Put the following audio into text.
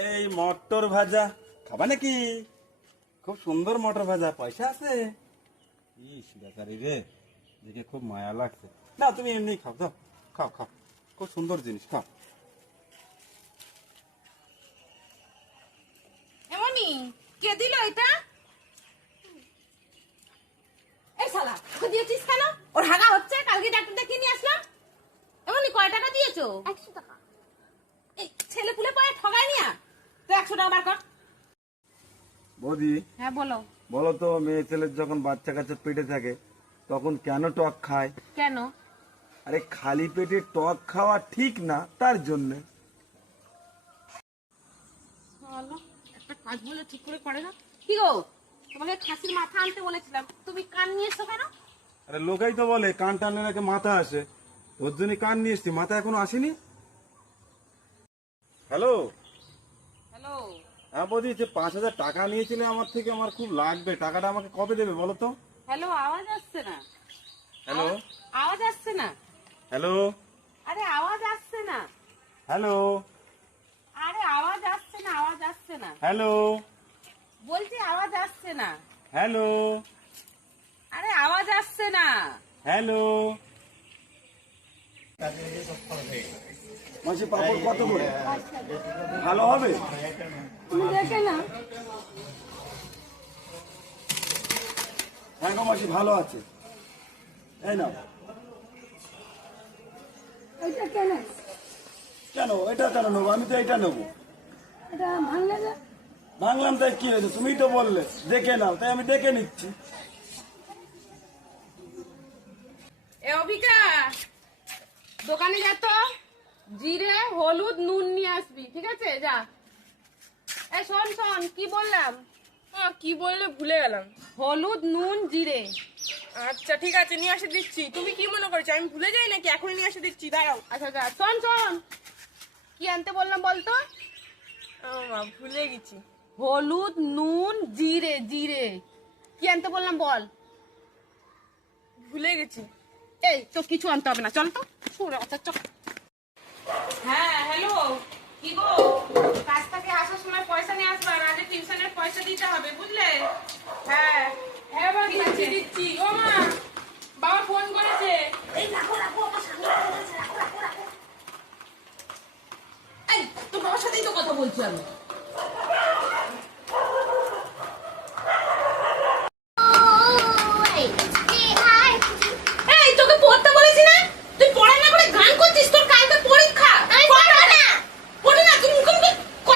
এই মটর ভাজা খাবা নাকি? খুব সুন্দর মটর ভাজা, পয়সা আছে? ইস বেচারি রে, দেখে খুব মায়া লাগছে। না তুমি এমনি খাও, দাও খাও খাও, খুব সুন্দর জিনিস, খাও। এমনি কে দিল এটা? এই শালা তুই দিয়েছিস কেন? ওর হাগা হচ্ছে, কালকে ডাক্তার দেখিয়ে নিয়ে আসলাম। এমনি কয় টাকা দিয়েছো? 100 টাকা। এই ছেলে পুলে পায়ে ঠগাই নিয়া তুই 100 টাকা বার কর। বৌদি, হ্যাঁ বলো। বলো তো, মেয়ে ছেলের যখন বাচ্চা কাচ্চা পেটে থাকে তখন কেন টক খায়? কেন? আরে খালি পেটে টক খাওয়া ঠিক না, তার জন্যে। বলো, একটা কাজ বলে ঠিক করে করে না। কি গো, তোমাকে খাসির মাথা আনতে বলেছিলাম, তুমি কান নিয়ে এসো কেন? আরে লোকাই তো বলে কান টানলে নাকি মাথা আসে, তোর জন্য কান নিয়ে এসছি, মাথা এখনো আসেনি। Hello hello. হ্যাঁ বৌদি, যে 5,000 টাকা নিয়েছিলে আমার থেকে, আমার খুব লাগবে, টাকাটা আমাকে কবে দেবে বলো তো? হ্যালো, আওয়াজ আসছে না। হ্যালো আওয়াজ আসছে না। হ্যালো আরে আওয়াজ আসছে না। হ্যালো আরে আওয়াজ আসছে না, আওয়াজ আসছে না। হ্যালো বলছি আওয়াজ আসছে না। হ্যালো আরে আওয়াজ আসছে না। হ্যালো। মাসি পাপড় কত করে? ভালো হবে? তুমি দেখে না। হ্যাঁ গো মাসি, ভালো আছে। এই নাও। এটা কেন? কেন এটা কেন নেবো? আমি তো এটা নেবো। এটা ভাঙলে যে ভাঙলাম তাই কি হয়েছে? তুমিই তো বললে দেখে নাও, তাই আমি দেখে নিচ্ছি। এ অবিকা, দোকানে যা তো, জিরে হলুদ নুন নিয়ে আসবি, ঠিক আছে? যা। এই শোন শোন, কি বললাম? কি বললে ভুলে গেলাম। হলুদ নুন জিরে। আচ্ছা ঠিক আছে, নিয়ে আসে দিচ্ছি। তুমি কি মনে করছো আমি ভুলে যাই নাকি? এখনই নিয়ে আসে দিচ্ছি, দাঁড়াও। আচ্ছা যা। শোন শোন, কি আনতে বললাম বলতো? মা ভুলে গেছি। হলুদ নুন জিরে। জিরে কি আনতে বললাম বল? ভুলে গেছি। এই তো কিছু আনতে হবে না, চল তো। চল। হ্যাঁ হ্যালো, কি গো, কাজ থেকে আসার সময় পয়সা নিয়ে আসবা, আজকে টিউশনের পয়সা দিতে হবে, বুঝলে? হ্যাঁ হ্যাঁ বাবা, ঠিক আছে। দিচ্ছি। ও মা, বাবা ফোন করেছে। এই রাখো রাখো, আমার সামনে রাখো রাখো রাখো। এই তোর বাবার সাথেই তো কথা বলছি আমি।